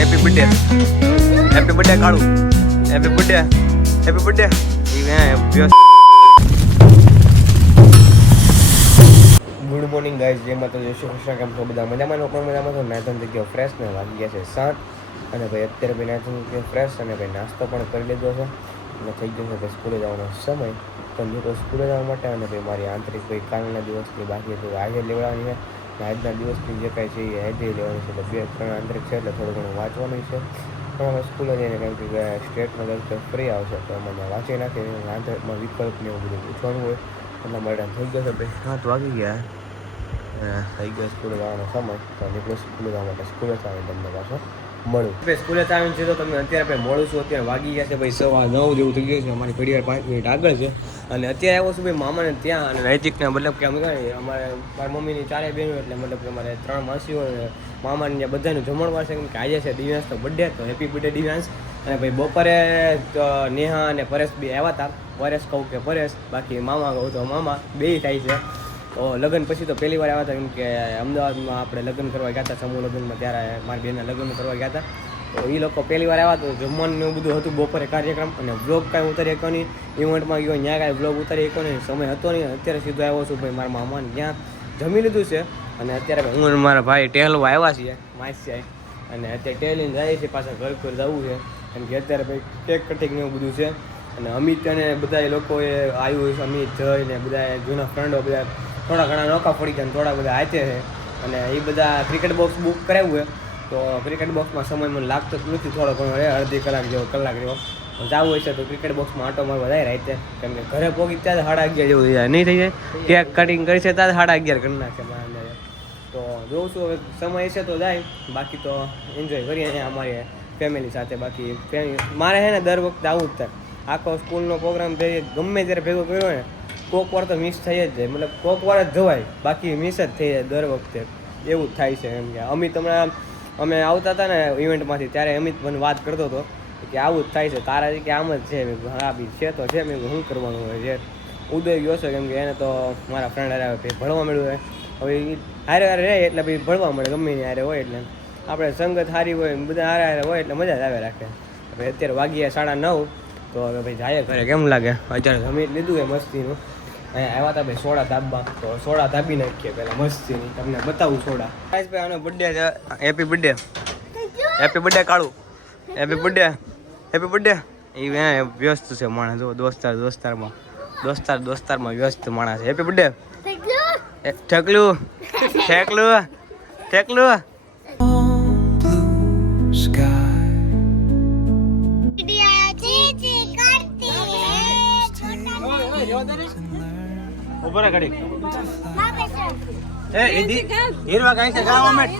Happy birthday Kalu, happy birthday good morning guys, જેમાં તો જય શ્રી કૃષ્ણ. કેમ છો બધા? મજામાં? લોકો મજામાં છો? નાથન થઈ ગયો ફ્રેશ ને વાગી ગયા છે 7 અને ભાઈ અત્યારે ભાઈ નાથન થઈ ગયો ફ્રેશ અને ભાઈ નાસ્તો પણ કરી લીધો છે અને થઈ ગયો છે ભાઈ સ્કૂલે જવાનો સમય. તો લોકો સ્કૂલે જવા માટે અને ભાઈ મારી આંતરિક ભાઈ કાલના દિવસની બાકી તો આજે લેવડાવવાની છે અને આજના દિવસની જે કાંઈ છે એ આજે લેવાની છે. તો 2-3 આંતરિક છે એટલે થોડું ઘણું વાંચવાનું છે. પણ અમે સ્કૂલે જઈને કેમ કે સ્ટેટનો લેક્ચર ફ્રી આવશે તો અમે વાંચી નાખીએ. આંતરિકમાં વિકલ્પને એવું બધું પૂછવાનું હોય એટલા માટે થઈ ગયો છે ભાઈ 7 વાગી ગયા. થઈ ગયો સ્કૂલે જવાનો સમય. તો નીકળો સ્કૂલે જવા માટે. સ્કૂલે આવીને તમને પાછો મળું. ભાઈ સ્કૂલે આવીને છે તો તમને અત્યારે ભાઈ મળું છું. અત્યારે વાગી ગયા છે ભાઈ 9:15 જેવું થઈ ગયું છે. અમારી ઘડિયાળ 5 મિનિટ આગળ છે અને અત્યારે આવ્યો છું ભાઈ મામાને ત્યાં. અને નૈતિકને મતલબ કે અમે અમારે મારી મમ્મીની 4 બહેનો એટલે મતલબ કે અમારે 3 માસીઓ અને મામાને ત્યાં બધાનું જમણવાર છે. કેમ કે આજે છે દિવ્યાંશનો બર્થડે. તો હેપી બર્થડે દિવ્યાંશ. અને ભાઈ બપોરે નેહા અને પરેશ બી આવ્યા હતા. પરેશ કહું કે પરેશ, બાકી મામા કહું તો મામા, બેય થાય છે. તો લગ્ન પછી તો પહેલી વાર આવ્યા હતા. કેમ કે અમદાવાદમાં આપણે લગ્ન કરવા ગયા હતા સમૂહ લગ્નમાં, ત્યારે મારી બેનના લગ્ન કરવા ગયા હતા. તો એ લોકો પહેલી વાર આવ્યા. તો જમવાનું એવું બધું હતું બપોરે કાર્યક્રમ અને બ્લોગ કાંઈ ઉતારી શક્યો નહીં. ઇવેન્ટમાં ગયો ત્યાં કાંઈ બ્લોગ ઉતારી શક્યો નહીં, સમય હતો નહીં. અત્યારે સીધો આવ્યો છું ભાઈ મારા મામાને ત્યાં જમી લીધું છે અને અત્યારે હું અને મારા ભાઈ ટેહલવા આવ્યા છીએ માસી અને અત્યારે ટેહલીને જાય છે પાછા ઘર પર જવું છે. કેમ કે અત્યારે ભાઈ કેક કટિંગ ને એવું બધું છે અને અમિત અને બધા લોકોએ આવ્યું છે. અમિત જય ને બધા જૂના ફ્રેન્ડો બધા થોડા ઘણા નોકા પડી ગયા, થોડા બધા હાથે છે અને એ બધા ક્રિકેટ બોક્સ બુક કરાવ્યું છે. તો ક્રિકેટ બોક્સમાં સમય મને લાગતો જ નથી, થોડો ઘણો રહે, અડધી કલાક જેવો જવું હોય છે. તો ક્રિકેટ બોક્સમાં આટો મારવા જાય રાતે. કેમ કે ઘરે પહોંચી ત્યાં 11:30 જેવું થઈ જાય, નહીં થઈ જાય. કેક કટિંગ કરી છે ત્યાં 11:30 કરી નાખશે મારા અંદાજે. તો જોઉં છું હવે સમય છે તો જાય, બાકી તો એન્જોય કરીએ અહીંયા અમારી ફેમિલી સાથે. બાકી મારે છે ને દર વખતે આવું જ થાય. આખો સ્કૂલનો પ્રોગ્રામ ગમે ત્યારે ભેગો કર્યો ને કોક વાર તો મિસ થઈ જ જાય, મતલબ કોક વાર જ જવાય, બાકી મિસ જ થઈ જાય દર વખતે. એવું જ થાય છે. એમ કે અમિત હમણાં અમે આવતા હતા ને ઇવેન્ટમાંથી, ત્યારે અમિત મને વાત કરતો હતો કે આવું જ થાય છે તારા, કે આમ જ છે. હા બી છે તો છે. મેં શું કરવાનું હોય છે. ઉદય ગયો છે કેમ કે એને તો મારા ફ્રેન્ડ હારે ભણવા મળ્યું હોય. હવે હારે હારે રહે એટલે ભાઈ ભણવા મળે, ગમે ને હારે હોય એટલે આપણે સંગત સારી હોય, બધા હારે હારે હોય એટલે મજા જ આવે રાખે. હવે અત્યારે વાગ્યા 9:30. તો હવે ભાઈ જાય ઘરે. કેમ લાગે? અત્યારે જમી લીધું છે મસ્તીનું. અહીંયા આવ્યા હતા ભાઈ સોડા તાબવા, તો સોડા તાબી નાખીએ પહેલાં મસ્તીની. તમને બતાવું સોડા. ભાઈ આનો બર્થડે છે. Happy birthday Kalu, happy birthday. એ વ્યસ્ત છે માણસ, જો દોસ્તારમાં વ્યસ્ત માણસ. Happy birthday. ઠેકલું ઉપર ઘડી એ ઈદી હીરવા કાઈ છે ગાવા માં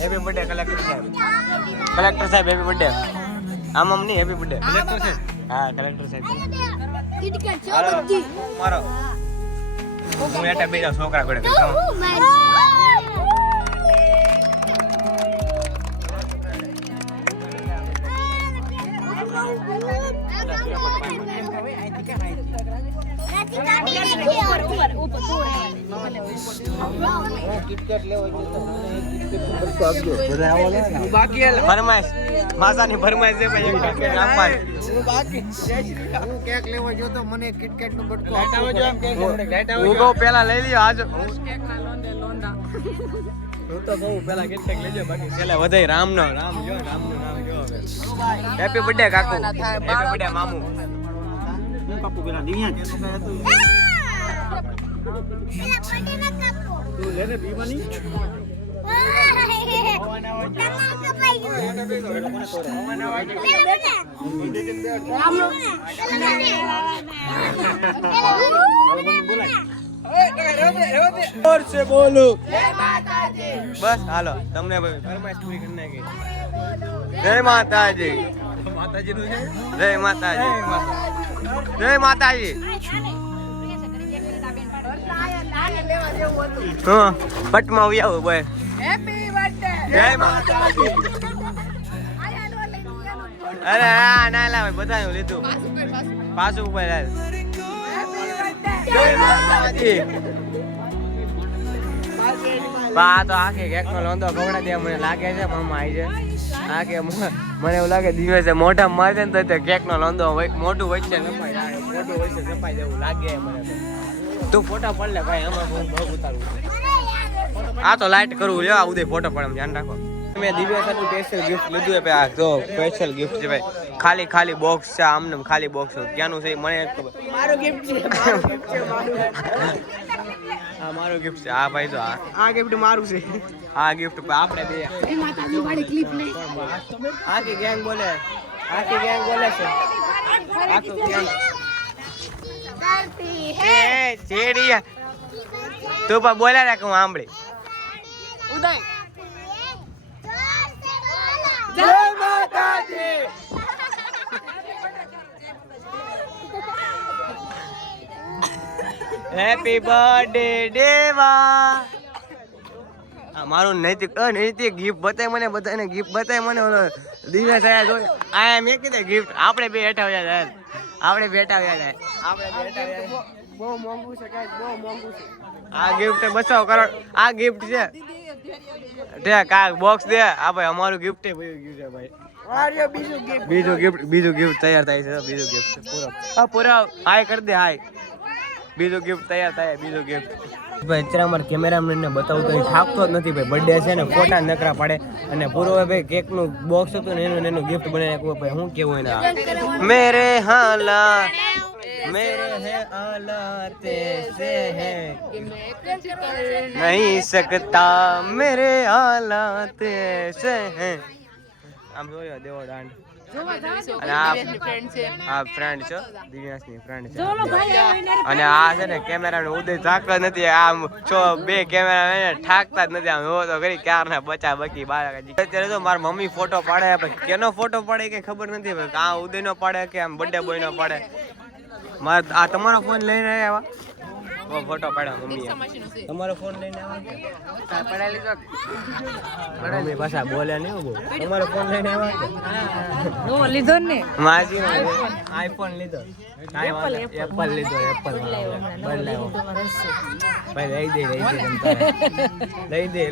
હેપી બર્થડે કલેક્ટર સાહેબ હેપી બર્થડે. આમ નહીં હેપી બર્થડે કલેક્ટર સાહેબ. હા કલેક્ટર સાહેબ મારો હું એટા બે છોકરા ઘડે માસાની ફરમાઈશ છે ભાઈ. હું કેક લેવો જો તો મને કિટકેટ નું બટકો હું પેલા લઈ લ્યો. આજ હું તો કહું પેલા કિટકેટ લેજો, બાકી છેલ્લે વધાય રામનો નામ જો. Happy birthday કાકુ, happy birthday મામુ. હું કાપુ પેલા દિવ્યા તું લે રે બીવાની जोर से बोलो बस हालो તમને ફરમાઈશ પૂરી કરી નાખી જય માતાજી માતાજી નું છે જય માતાજી જય માતાજી હા પટમાં આવી આવો ભાઈ હેપી બર્થડે જય માતાજી અરે ના લાવે બધાનું લીધું પાછું ઉપર જય માતાજી બા તો આખે કેક નો લોંદો ખવડા દે મને લાગે છે મામા આવી છે આખે મને એવું લાગે દિવસે મોઢા મારે ને તો કેક નો લોંદો મોઢું વચ્ચે નપાઈ જાય મોઢું વચ્ચે નપાઈ જવું લાગે મને તું ફોટા પડ લે ભાઈ આમાં બહુ ઉતારું આ તો લાઈટ કરવું લ્યો ઉદય ફોટો પડે ધ્યાન રાખો મેં દિવ્યા સાથે સ્પેશિયલ ગિફ્ટ લીધું છે ભાઈ આ તો સ્પેશિયલ ગિફ્ટ છે ભાઈ ખાલી બોક્સ છે આમને ખાલી બોક્સ ક્યાંનું છે મને મારો ગિફ્ટ છે હા મારો ગિફ્ટ છે હા ભાઈ તો આ ગિફ્ટ મારું છે આ ગિફ્ટ આપણે બે એ માતાજી વાળી ક્લિપ લે આખી ગેંગ બોલે છે આખું ગેંગ કરતી હે ચેડિયા તું પણ બોલ્યા રાખ હું સાંભળી ઉદય જય માતાજી હેપી બર્થડે દેવા મારું નૈતિક ગિફ્ટ બતાય મને બધાને ગિફ્ટ બતાય મને દિવસ આયા જો આ મેં કીધું ગિફ્ટ આપણે બે બેઠા જાય બહુ મોંઘું છે ગાઈસ બહુ મોંઘું છે આ ગિફ્ટ 200 કરોડ આ ગિફ્ટ છે ઠેક આ બોક્સ દે આ ભાઈ અમારું ગિફ્ટ એ ભઈ ગયું છે ભાઈ આર્યો બીજું ગિફ્ટ તૈયાર થાય છે બીજું ગિફ્ટ પૂરો હાય કરી દે હાય બીજું ગિફ્ટ તૈયાર થાય બીજું ગિફ્ટ ભાઈ અત્યારે અમારે કેમેરામેન ને બતાવું તો થાકતો જ નથી ભાઈ બર્થડે છે ને ફોટા નકરા પાડે અને પૂરો ભાઈ કેક નું બોક્સ હતું ને એનું ગિફ્ટ બનાવી ભાઈ હું કેવું એને મેરે હાલાત से है नहीं सकता मेरे हालात से है આમ જોયો દેવો દાંડ અને આ ફ્રેન્ડ છે દિવ્યાસની ફ્રેન્ડ છે અને આ છે ને કેમેરા નો ઉદય થાકતો નથી આમ બે કેમેરા ઠાકતા જ નથી આમ એવો તો કરી ક્યારના બચા બકી બાર અત્યારે તો મારી મમ્મી ફોટો પાડે કેનો ફોટો પાડે કે ખબર નથી આ ઉદય નો પાડે કે આમ બર્થડે બોય નો પાડે મારે આ તમારો ફોન લઈને આવ્યા ફોટો પાડ્યા મમ્મી તમારો ફોન લઈને આવ્યા પડાઈ લીધો મમ્મી પાછા બોલ્યા નહીં બહુ તમારો ફોન લઈને આવ્યા લીધો ને માજી આઈફોન લીધો એપલ લીધો ભાઈ લઈ દે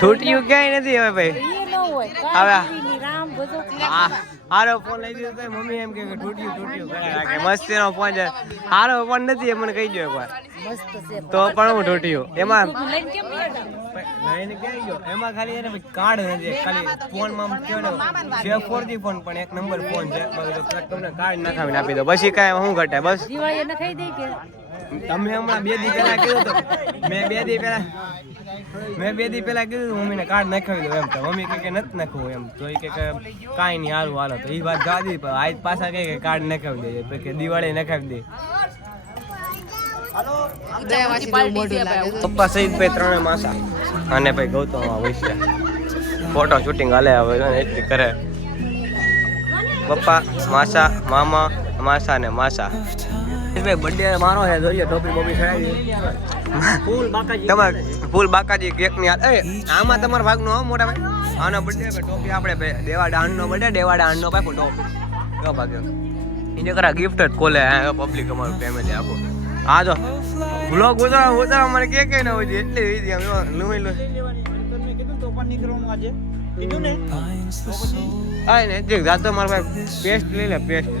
છૂટ્યું ક્યાંય નથી હવે ભાઈ હવે હારો ફોન લઈ દીધો તો મમ્મી એમ કે તૂટ્યું કરે મસ્તી નો ફોન છે હારો ફોન નથી મને કહી દો એકવાર તો પણ હું તૂટ્યું એમાં લઈને ક્યાં ગયો એમાં ખાલી એને કાર્ડ નથી ખાલી ફોન માં કેવો છે 4G ફોન પણ એક નંબર ફોન છે તમને કાર્ડ નખાવીને આપી દો પછી કાંઈ હું ઘટે બસ તમે હમણાં 2 દી પહેલા કીધું તો મેં 2 દી પહેલા કીધું મમ્મીને કાર્ડ નખાવી દો એમ તો મમ્મી કે નથી નાખવું એમ તો એ કે કાંઈ નહીં હારું હાલો તો એ વાત જવા દીધી પણ આજ પાછા કહે કે કાર્ડ નખાવી દે કે દિવાળી નખાવી દે પપ્પા સહિત ભાઈ 3 માસા અને ભાઈ ગૌતમ વૈશ્ય ફોટો શૂટિંગ હાલે હવે એટલી કરે પપ્પા માસા મામા માસા ને માસા ભાઈ બર્થડે મારો છે જોઈએ ટોપી બોપી ચડાવી ફૂલ બાકાજી કેક ની આમાં તમારા ભાગનો મોટા ભાઈ આનો બર્થડે ટોપી આપણે દેવા દાંડ નો બર્થડે દેવા દાંડ નો ભાઈ ટોપી કયો ભાગ્યો એને કરા ગિફ્ટ જ ખોલે પબ્લિક અમારું ફેમિલી આખું હા જો બ્લોગ ઉતારવા મને કે ન હોય એટલી ઈઝી આમ લુઈ લુઈ કીધું તો પણ નીકળવાનું આજે કીધું ને હા ને જે જાતો મારા ભાઈ પેસ્ટ લઈ લે પેસ્ટ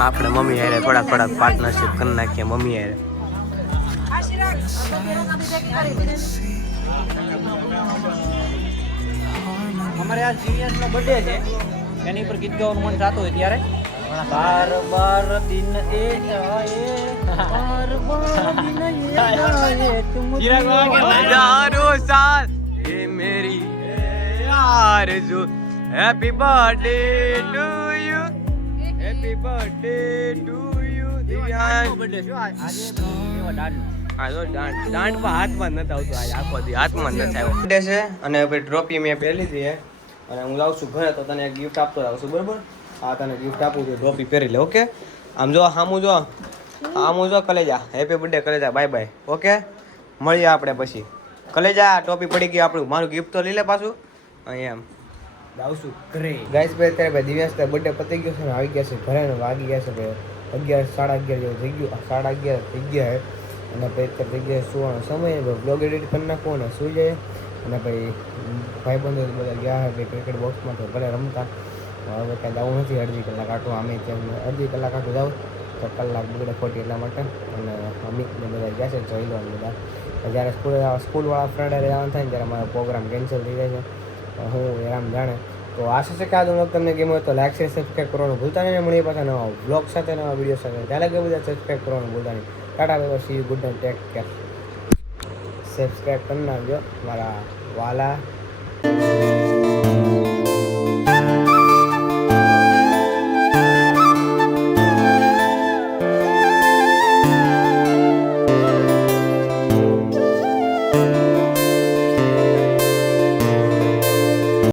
આપણે મમ્મી હારે થોડાક પાર્ટનરશિપ કરી નાખીએ મમ્મી હારે અમારે આ જીનિયસ નો બર્થડે છે એની પર ગીત ગાવાનું મન થતું હોય ત્યારે બાર બાર દિન એ જાયે બાર બાર દિન એ જાયે તુમ હજારો સાલ એ મેરી આરज़ू happy birthday to you happy birthday to you Divyang birthday શું આજે કેવો દાંડ પર હાથમાં નથી આવતું આજે આખો દી હાથમાં નથી આવ્યો બર્થડે છે અને પછી ટ્રોફી મેં પહેરી લીધી છે અને હું જાઉં છું ઘરે તો તને ગિફ્ટ આપતો જાઉં છું બરાબર હા તને ગિફ્ટ આપું છું ટ્રોફી પહેરી લે ઓકે આમ જો આમું જો કલેજા હેપી બર્થડે કલેજા બાય બાય ઓકે મળીએ આપણે પછી કલેજા ટોપી પડી ગઈ આપણું મારું ગિફ્ટ તો લઈ લે પાછું અહીંયા એમ જાઉં છું ઘરે ગાઈસ ભાઈ અત્યારે ભાઈ દિવ્યાંશ બર્થડે પતી ગયો છે ને આવી ગયા છે ઘરે ને વાગી ગયા છે ભાઈ 11 11:30 જેવું થઈ ગયું 11:30 થઈ ગયા અને પછી અત્યારે થઈ ગયા સુવાનો સમય બ્લોગ એડિટ કરી નાખો ને સુઈ જાય અને પછી ભાઈબંધો બધા ગયા છે ક્રિકેટ બોક્સમાં તો ભલે રમતા હવે કાંઈ જવું નથી અડધી કલાક આટલું અમે ત્યાં અડધી કલાક આટલું જાઉં તો કલાક બગડે ખોટી એટલા માટે અને અમિતને બધા ગયા છે જોઈ લો બધા જ્યારે સ્કૂલવાળા ફ્રેન્ડ જવાનું થાય ને ત્યારે મારો પ્રોગ્રામ કેન્સલ થઈ જાય છે હું એરામ જાણે તો આશા છે કે આ વ્લોગ તમને ગમ્યો હોય તો લાઈક શેર સબસ્ક્રાઈબ કરવાનું ભૂલતા નહીં મળીએ પાછા નવા વ્લોગ સાથે નવા વિડીયો સાથે ત્યારે કે બધા સબસ્ક્રાઈબ કરવાનું ભૂલતા નહીં Tata bye see you good night take care subscribe કરી નાખજો મારા વાલા